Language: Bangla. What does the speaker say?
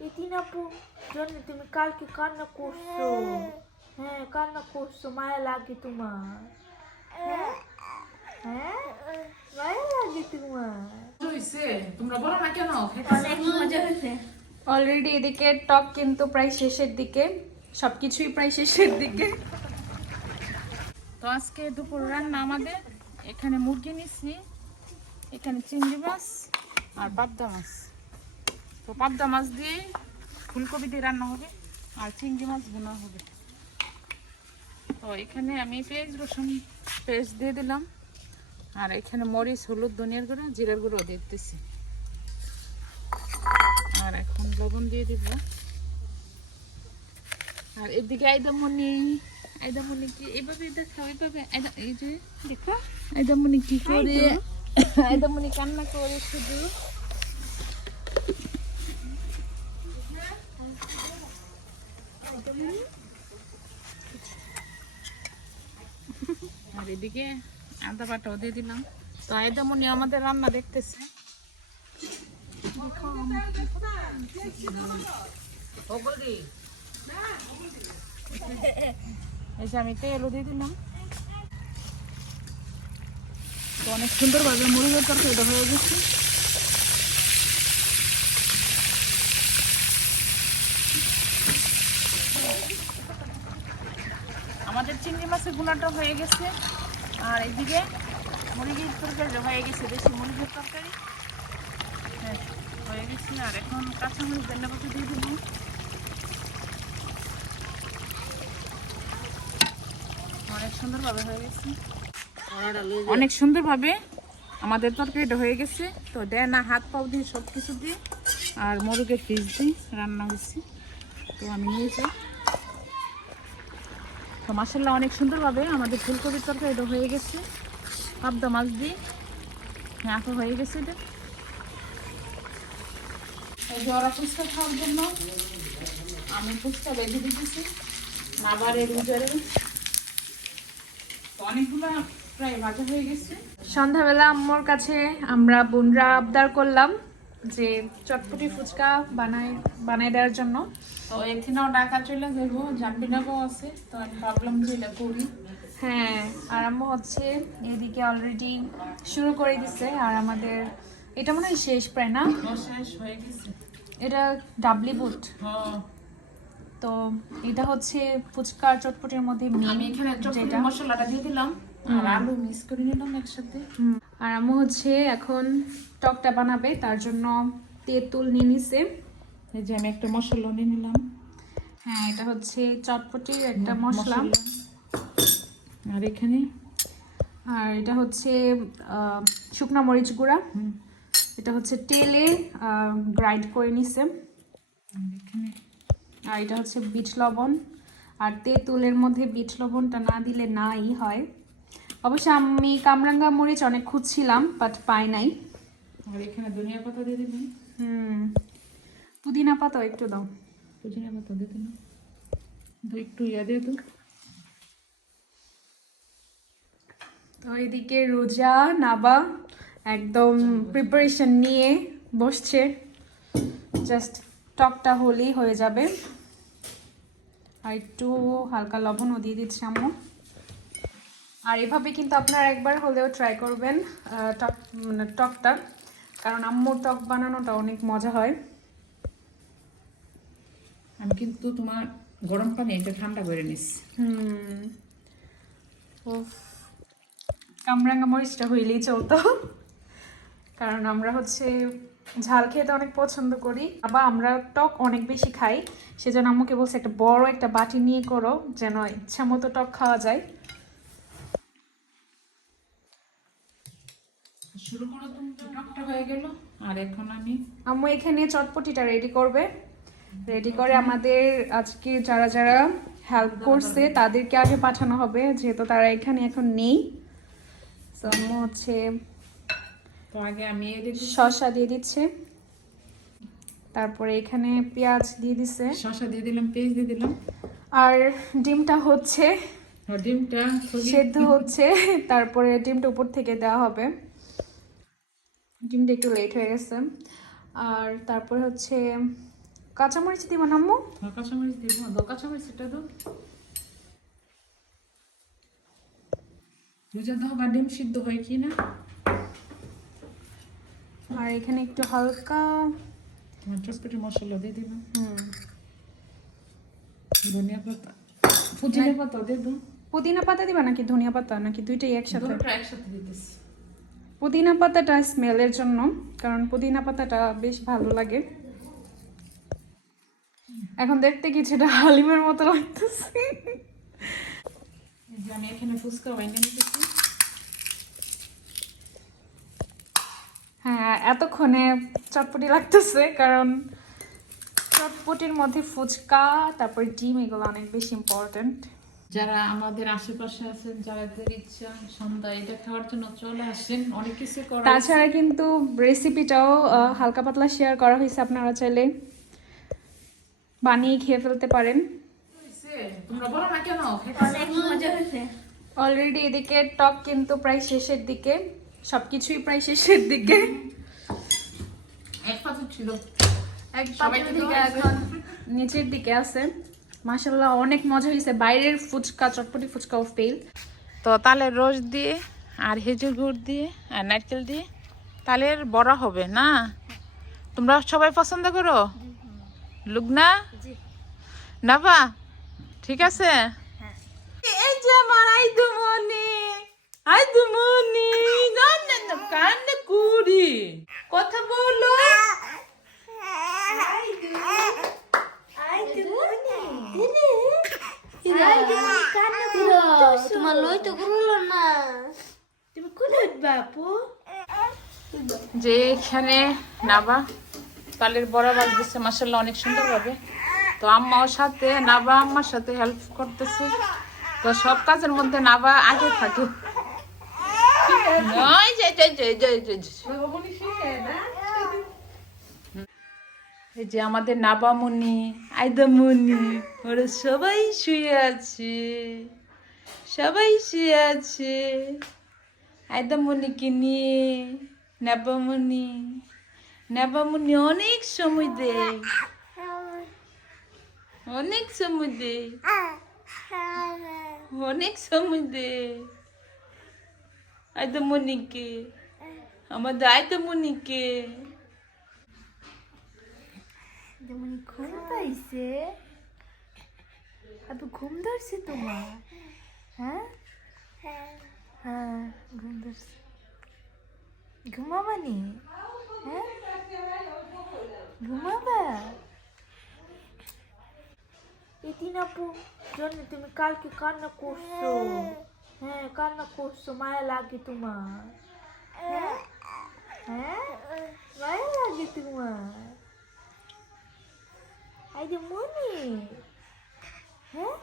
ইতিন আপু জন্য তুমি কালকে কান্না করছ। হ্যাঁ কান্না করছ মায়া লাগে তোমার। হ্যাঁ? হ্যাঁ? মায়া লাগে তোমার। বলো না কেন? অনেক মজা হয়েছে। অলরেডি এদিকে টক কিন্তু প্রায় শেষের দিকে। সবকিছুই প্রায় শেষের দিকে। তো আজকে দুপুর রান্না আমাদের। এখানে মুরগি নিচ্ছি এখানে চিংড়ি মাছ আর পাবদা মাছ। তো পাবদা মাছ দিয়ে ফুলকপি দিয়ে রান্না হবে আর চিংড়ি মাছ বোনা হবে। তো এখানে আমি পেঁয়াজ রসুন পেস্ট দিয়ে দিলাম। আর এখানে মরিচ হলুদ ধনিয়ার গুঁড়ো জিরার গুঁড়ো দিয়ে দিতেছি। আর এখন লবণ দিয়ে দিব। আর এদিকে আইদামনি আইদামনি কি এইভাবে দেখাও এইভাবে এই যে দেখো আইদামনি কি করে? আইদামনি কান্না করে শুধু। আর এদিকে আদা বাটাও দিয়ে দিলাম। তো আইদামনি আমাদের রান্না দেখতেছে। এই যে আমি তেলও দিয়ে দিলাম। তো অনেক সুন্দরভাবে মুরগির তরকারিটা হয়ে গেছে। আমাদের চিংড়ি মাছের গুণাটা হয়ে গেছে। আর এইদিকে মুরগির তরকারিটা হয়ে গেছে বেশি মুরগির তরকারি। হ্যাঁ হয়ে গেছে। আর এখন কাঁচামরিচ ধন্যবাদ দিয়ে দেবো। অনেক সুন্দরভাবে হয়ে গেছে। অনেক সুন্দরভাবে আমাদের তরকারিটা হয়ে গেছে। তো দেয় না, হাত পাও দিয়ে সব কিছু দিয়ে। আর মুরগের পিস দিয়ে রান্না হয়েছে। তো আমি নিয়ে যাই। তো মাসাল্লাহ অনেক সুন্দরভাবে আমাদের ফুলকপির তরকারি এটা হয়ে গেছে। পাবদা মাছ দিয়ে। আঁকা হয়ে গেছে এটা। যে ফুচকা খাওয়ার জন্য আমি ফুচকা বেঁধে দিতেছি। নাবারের উজারে তো অনেকগুলো প্রায় ভাজা হয়ে গেছে। সন্ধ্যাবেলা আম্মুর কাছে আমরা বোনরা আবদার করলাম। যে চটপটি ফুচকা বানাই বানাই দেওয়ার জন্য। তো এখানেও ডাকা চলে যাব জাম্পিনাগাও আছে তো আমি ভাবলাম যে এটা করি। হ্যাঁ আর আম্মু হচ্ছে এদিকে অলরেডি শুরু করে দিছে আর আমাদের এটা মনে হয় শেষ প্রায় না? শেষ হয়ে গেছে। এটা ডাবলি বুট। হ্যাঁ। তো এটা হচ্ছে ফুচকার চটপটির মধ্যে আমি এখানে মশলাটা দিয়ে দিলাম আর আলু মিক্স করে নিলাম একসাথে। হুম, আর আম্মু হচ্ছে এখন টকটা বানাবে তার জন্য তেঁতুল নিয়ে নিছে। এই যে আমি একটা মশলা নিয়ে নিলাম। হ্যাঁ এটা হচ্ছে চটপটির একটা মশলা। আর এখানে? আর এটা হচ্ছে শুকনা মরিচ গুঁড়া। এটা হচ্ছে তেলে গ্রাইন্ড করে নিছে। আর এটা হচ্ছে বিট লবণ। আর তেঁতুলের মধ্যে বিট লবণটা না দিলে নাই হয়। অবশ্য আমি কামরাঙ্গা মরিচ অনেক খুঁজছিলাম বাট পাই নাই। আর এখানে ধনিয়া পাতা দিয়ে দিলাম হুম। পুদিনা পাতাও একটু দাও। পুদিনা পাতা দিয়ে তো একটু ইয়া দিয়ে তো তো এদিকে রোজা নাবা একদম প্রিপারেশন নিয়ে বসছে। জাস্ট টকটা হলেই হয়ে যাবে। আর একটু হালকা লবণও দিয়ে দিচ্ছি আম্মু। আর এভাবে কিন্তু আপনারা একবার হলেও ট্রাই করবেন টক মানে টকটা। কারণ আম্মুর টক বানানোটা অনেক মজা হয়। আমি কিন্তু তোমার গরম পানি এটা ঠান্ডা করে নিস। হুম। কামরাঙ্গা মরিচটা হইলেই চলতো। কারণ আমরা হচ্ছে ঝাল খেতে অনেক পছন্দ করি আবার আমরা টক অনেক বেশি খাই। সেজন্য আম্মুকে বলছে একটা বড় একটা বাটি নিয়ে করো যেন ইচ্ছা মতো টক খাওয়া যায়। শুরু করো তুমি তো টকটা হয়ে গেল। আর এখন আমি আম্মু এখানে চটপটিটা রেডি করবে। রেডি করে আমাদের আজকে যারা যারা হেল্প করছে তাদেরকে আগে পাঠানো হবে যেহেতু তারা এখানে এখন নেই। তো আম্মু হচ্ছে তো আগে আমি শসা দিয়ে দিচ্ছে। তারপরে এখানে পেঁয়াজ দিয়ে দিছে। শসা দিয়ে দিলাম পেঁয়াজ দিয়ে দিলাম। আর ডিমটা হচ্ছে ডিমটা সেদ্ধ হচ্ছে তারপরে ডিমটা উপর থেকে দেওয়া হবে। ডিমটা একটু লেট হয়ে গেছে। আর তারপরে হচ্ছে কাঁচামরিচ দিব নাম্মু হ্যাঁ, কাঁচামরিচ দিব। দো কাঁচামরিচ এটা দো রোজা দাও বা ডিম সিদ্ধ হয় কি না? আর এখানে একটু হালকা চটপটি মশলা দিয়ে দিলাম হুম। ধনিয়া পাতা। পুদিনা পাতা দিয়ে দাও। পুদিনা পাতা দিবা নাকি ধনিয়া পাতা? নাকি দুইটাই একসাথে? দুটো একসাথে দিতেছি। পুদিনা পাতাটা স্মেলের জন্য কারণ পুদিনা পাতাটা বেশ ভালো লাগে। এখন দেখতে কিছুটা হালিমের মতো লাগতেছে। আমি এখানে ফুচকা বাইনে নিতেছি। হ্যাঁ এতক্ষণে চটপটি লাগতেছে কারণ চটপটির মধ্যে ফুচকা তারপর ডিম এগুলো অনেক বেশি ইম্পর্ট্যান্ট যারা আমাদের আশেপাশে আছেন যাদের ইচ্ছা সন্ধ্যা এটা খাওয়ার জন্য চলে আসেন। অনেক কিছু করা তাছাড়া কিন্তু রেসিপিটাও হালকা পাতলা শেয়ার করা হয়েছে আপনারা চাইলে। বানিয়ে খেয়ে ফেলতে পারেন। তোমরা বলো না কেন? মজা হয়েছে। অলরেডি এদিকে টক কিন্তু প্রায় শেষের দিকে। সবকিছুই প্রায় শেষের দিকে। এক পাত্র ছিল। এক পারছে? এখন নিচের দিকে আছে। মাসাল্লাহ অনেক মজা হয়েছে বাইরের ফুচকা চটপটি ফুচকা ও ফেল তো তালের রস দিয়ে আর খেজুর গুড় দিয়ে আর নারকেল দিয়ে তালের বড়া হবে না? তোমরা সবাই পছন্দ করো? লুগনা নাবা ঠিক আছে? এই যে আমার আইদুমনি আইদুমনি না না না কান্না কুড়ি। কথা বলো। লই তো করল না। তুমি কোথায় উঠবা যে এখানে নাবা তালের বড়া বাজতেছে মাসাল্লাহ অনেক সুন্দর হবে তো আম্মাও সাথে, নাবা আম্মার সাথে হেল্প করতেছে। তো সব কাজের মধ্যে নাবা আগে থাকে। এই যে আমাদের নাবামণি আইদামণি ওরা সবাই শুয়ে আছে। সবাই শুয়ে আছে। আইদামণিকে নিয়ে, নাবামণি নাবামণি অনেক সময় দেয়। অনেক সময় দেয়। অনেক সময় দেয়। আইদামণিকে আমাদের আইদামণিকে যেমন ঘুম পাইছে। ঘুম ধরছে তোমার। হ্যাঁ? হ্যাঁ। ঘুম ধরছে। ঘুমাবানি? হ্যাঁ? ঘুমাবা? এদিন আপু জন্য তুমি কালকে কান্না করছ। হ্যাঁ কান্না করছ মায়া লাগে তোমার। হ্যাঁ? হ্যাঁ? মায়া লাগে তোমার। আই যে মনি? হ্যাঁ?